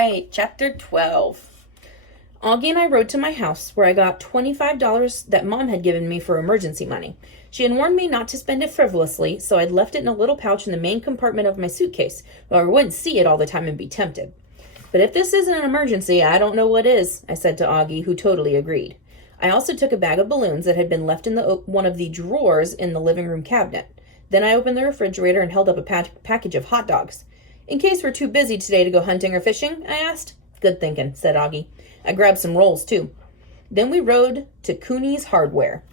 right, chapter 12. Augie and I rode to my house, where I got $25 that Mom had given me for emergency money. She had warned me not to spend it frivolously, so I'd left it in a little pouch in the main compartment of my suitcase, where I wouldn't see it all the time and be tempted. But if this isn't an emergency, I don't know what is, I said to Augie, who totally agreed. I also took a bag of balloons that had been left in one of the drawers in the living room cabinet. Then I opened the refrigerator and held up a package of hot dogs. In case we're too busy today to go hunting or fishing, I asked. Good thinking, said Augie. I grabbed some rolls, too. Then we rode to Cooney's Hardware.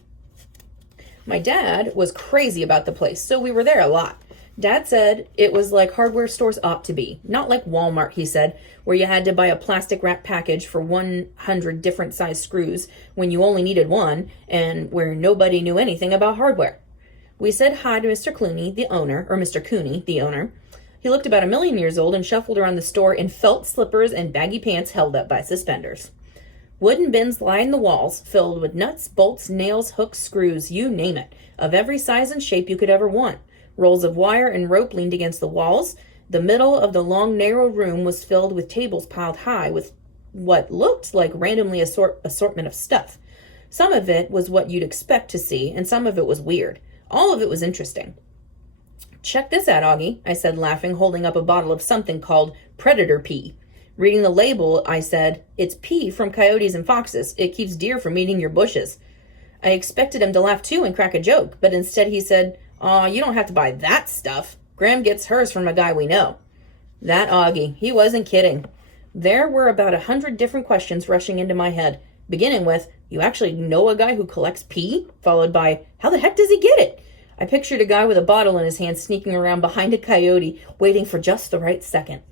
My dad was crazy about the place, so we were there a lot. Dad said it was like hardware stores ought to be. Not like Walmart, he said, where you had to buy a plastic wrap package for 100 different size screws when you only needed one, and where nobody knew anything about hardware. We said hi to Mr. Cooney, the owner, or Mr. Cooney, the owner. He looked about 1,000,000 years old and shuffled around the store in felt slippers and baggy pants held up by suspenders. Wooden bins lined the walls, filled with nuts, bolts, nails, hooks, screws, you name it, of every size and shape you could ever want. Rolls of wire and rope leaned against the walls. The middle of the long, narrow room was filled with tables piled high with what looked like randomly assortment of stuff. Some of it was what you'd expect to see, and some of it was weird. All of it was interesting. Check this out, Augie, I said, laughing, holding up a bottle of something called predator pea. Reading the label, I said, it's pea from coyotes and foxes. It keeps deer from eating your bushes. I expected him to laugh too and crack a joke, but instead he said, "Aw, you don't have to buy that stuff. Graham gets hers from a guy we know." That Augie, he wasn't kidding. There were about 100 different questions rushing into my head, beginning with, you actually know a guy who collects pea? Followed by, how the heck does he get it? I pictured a guy with a bottle in his hand sneaking around behind a coyote, waiting for just the right second.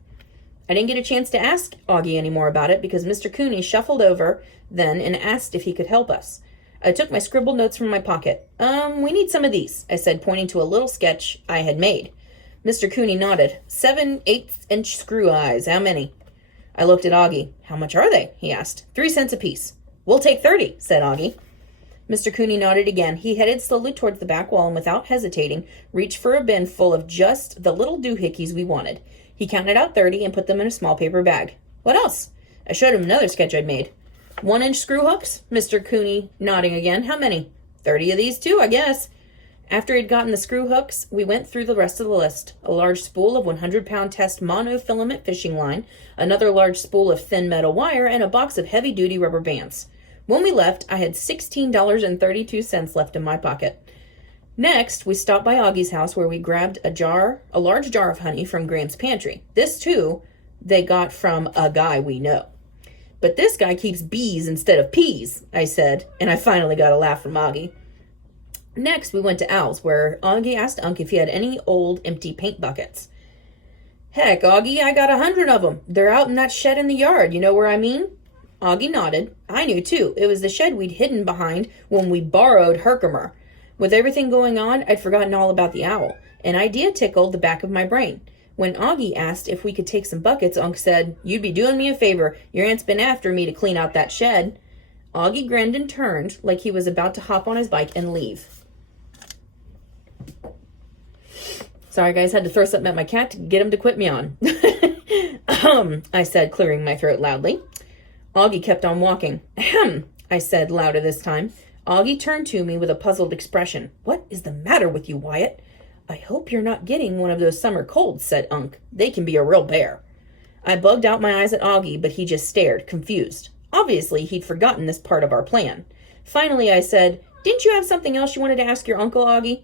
I didn't get a chance to ask Augie any more about it because Mr. Cooney shuffled over then and asked if he could help us. I took my scribbled notes from my pocket. We need some of these, I said, pointing to a little sketch I had made. Mr. Cooney nodded. 7/8" screw eyes. How many? I looked at Augie. How much are they? He asked. 3 cents apiece. We'll take 30, said Augie. Mr. Cooney nodded again. He headed slowly towards the back wall and without hesitating, reached for a bin full of just the little doohickeys we wanted. He counted out 30 and put them in a small paper bag. What else? I showed him another sketch I'd made. 1-inch screw hooks? Mr. Cooney nodding again. How many? 30 of these too, I guess. After he'd gotten the screw hooks, we went through the rest of the list. A large spool of 100-pound test monofilament fishing line, another large spool of thin metal wire, and a box of heavy-duty rubber bands. When we left, I had $16.32 left in my pocket. Next, we stopped by Augie's house where we grabbed a large jar of honey from Graham's pantry. This, too, they got from a guy we know. But this guy keeps bees instead of peas, I said, and I finally got a laugh from Augie. Next, we went to Al's, where Augie asked Unc if he had any old empty paint buckets. Heck, Augie, I got 100 of them. They're out in that shed in the yard. You know where I mean? Augie nodded. I knew, too. It was the shed we'd hidden behind when we borrowed Herkimer. With everything going on, I'd forgotten all about the owl. An idea tickled the back of my brain. When Augie asked if we could take some buckets, Unc said, You'd be doing me a favor. Your aunt's been after me to clean out that shed. Augie grinned and turned like he was about to hop on his bike and leave. Sorry, guys, had to throw something at my cat to get him to quit me on. I said, clearing my throat loudly. Augie kept on walking. Ahem, I said louder this time. Augie turned to me with a puzzled expression. What is the matter with you, Wyatt? I hope you're not getting one of those summer colds, said Unc. They can be a real bear. I bugged out my eyes at Augie, but he just stared, confused. Obviously, he'd forgotten this part of our plan. Finally, I said, Didn't you have something else you wanted to ask your uncle, Augie?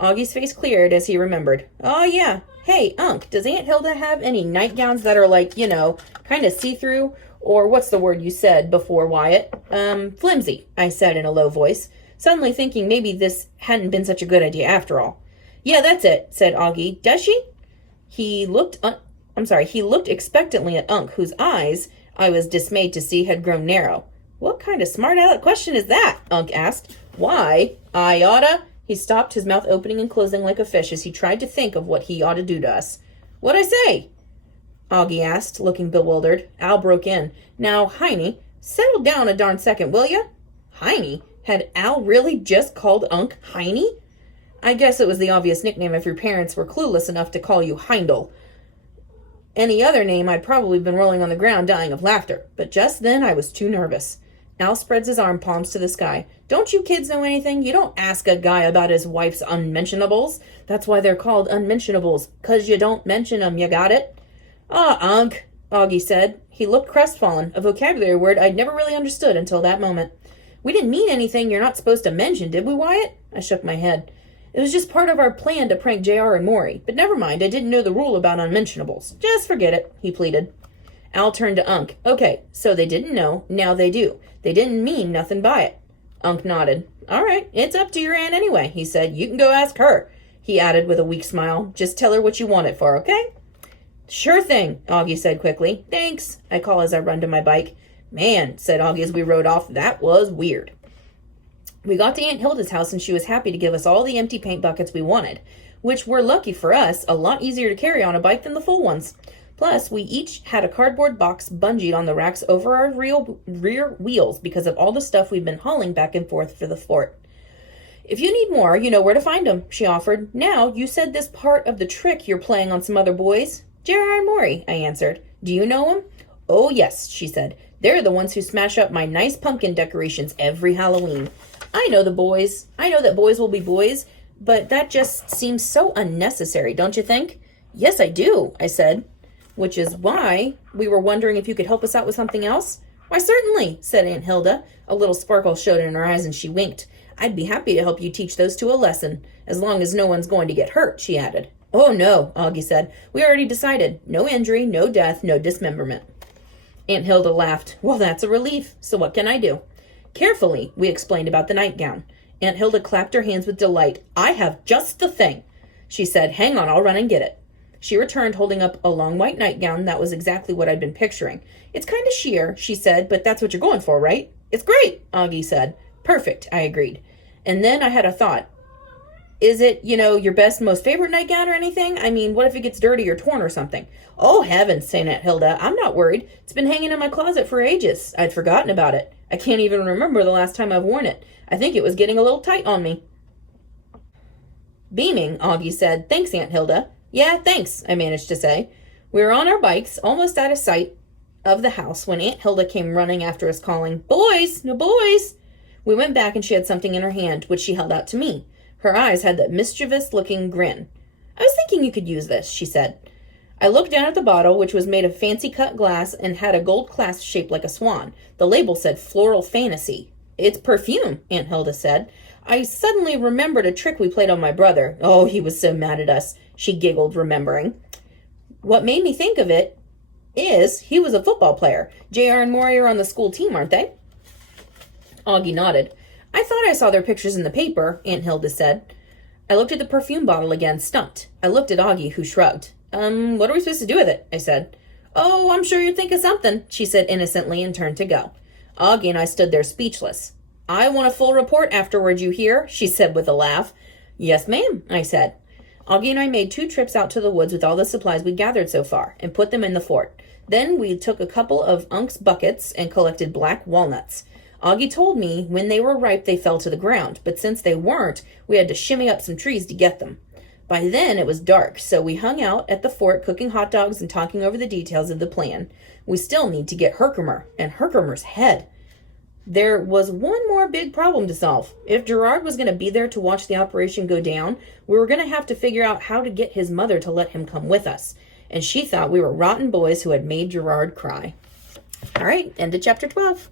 Augie's face cleared as he remembered. Oh, yeah. Hey, Unc, does Aunt Hilda have any nightgowns that are like, kind of see-through? Or what's the word you said before, Wyatt? Flimsy, I said in a low voice, suddenly thinking maybe this hadn't been such a good idea after all. Yeah, that's it, said Augie. Does she? He looked expectantly at Unc, whose eyes, I was dismayed to see, had grown narrow. What kind of smart-aleck question is that? Unc asked. Why, I oughta... He stopped, his mouth opening and closing like a fish as he tried to think of what he ought to do to us. What'd I say? Augie asked, looking bewildered. Al broke in. Now, Heiny, settle down a darn second, will ya? Heiny? Had Al really just called Unc Heiny? I guess it was the obvious nickname if your parents were clueless enough to call you Heindel. Any other name, I'd probably been rolling on the ground dying of laughter, but just then I was too nervous. Al spreads his arm palms to the sky. Don't you kids know anything? You don't ask a guy about his wife's unmentionables. That's why they're called unmentionables, 'cause you don't mention 'em, you got it? Ah, Unc, Augie said. He looked crestfallen, a vocabulary word I'd never really understood until that moment. We didn't mean anything you're not supposed to mention, did we, Wyatt? I shook my head. It was just part of our plan to prank JR and Maury, but never mind, I didn't know the rule about unmentionables. Just forget it, he pleaded. Al turned to Unc. Okay, so they didn't know, now they do. They didn't mean nothing by it. Unc nodded. All right, it's up to your aunt anyway, he said. You can go ask her, he added with a weak smile. Just tell her what you want it for, okay? Sure thing, Augie said quickly. Thanks, I call as I run to my bike. Man, said Augie as we rode off, that was weird. We got to Aunt Hilda's house and she was happy to give us all the empty paint buckets we wanted, which were, lucky for us, a lot easier to carry on a bike than the full ones. Plus, we each had a cardboard box bungeed on the racks over our rear wheels because of all the stuff we've been hauling back and forth for the fort. If you need more, you know where to find them, she offered. Now, you said this part of the trick you're playing on some other boys. JR and Maury, I answered. Do you know them? Oh, yes, she said. They're the ones who smash up my nice pumpkin decorations every Halloween. I know the boys. I know that boys will be boys, but that just seems so unnecessary, don't you think? Yes, I do, I said, which is why we were wondering if you could help us out with something else. Why, certainly, said Aunt Hilda. A little sparkle showed in her eyes and she winked. I'd be happy to help you teach those two a lesson, as long as no one's going to get hurt, she added. Oh, no, Augie said. We already decided. No injury, no death, no dismemberment. Aunt Hilda laughed. Well, that's a relief. So what can I do? Carefully, we explained about the nightgown. Aunt Hilda clapped her hands with delight. I have just the thing, she said. Hang on, I'll run and get it. She returned holding up a long white nightgown that was exactly what I'd been picturing. It's kind of sheer, she said, but that's what you're going for, right? It's great, Augie said. Perfect, I agreed. And then I had a thought. Is it, your best, most favorite nightgown or anything? I mean, what if it gets dirty or torn or something? Oh, heavens, said Aunt Hilda. I'm not worried. It's been hanging in my closet for ages. I'd forgotten about it. I can't even remember the last time I've worn it. I think it was getting a little tight on me. Beaming, Augie said, Thanks, Aunt Hilda. Yeah, thanks, I managed to say. We were on our bikes, almost out of sight of the house, when Aunt Hilda came running after us, calling, Boys, no boys. We went back and she had something in her hand, which she held out to me. Her eyes had that mischievous-looking grin. I was thinking you could use this, she said. I looked down at the bottle, which was made of fancy cut glass and had a gold clasp shaped like a swan. The label said Floral Fantasy. It's perfume, Aunt Hilda said. I suddenly remembered a trick we played on my brother. Oh, he was so mad at us, she giggled, remembering. What made me think of it is he was a football player. JR and Maury are on the school team, aren't they? Augie nodded. I thought I saw their pictures in the paper, Aunt Hilda said. I looked at the perfume bottle again, stumped. I looked at Augie, who shrugged. What are we supposed to do with it? I said. Oh, I'm sure you'd think of something, she said innocently and turned to go. Augie and I stood there speechless. I want a full report afterward, you hear? She said with a laugh. Yes, ma'am, I said. Augie and I made 2 trips out to the woods with all the supplies we'd gathered so far and put them in the fort. Then we took a couple of Unc's buckets and collected black walnuts. Augie told me when they were ripe they fell to the ground, but since they weren't, we had to shimmy up some trees to get them. By then it was dark, so we hung out at the fort cooking hot dogs and talking over the details of the plan. We still need to get Herkimer and Herkimer's head. There was one more big problem to solve. If Gerard was going to be there to watch the operation go down, we were going to have to figure out how to get his mother to let him come with us. And she thought we were rotten boys who had made Gerard cry. All right, end of chapter 12.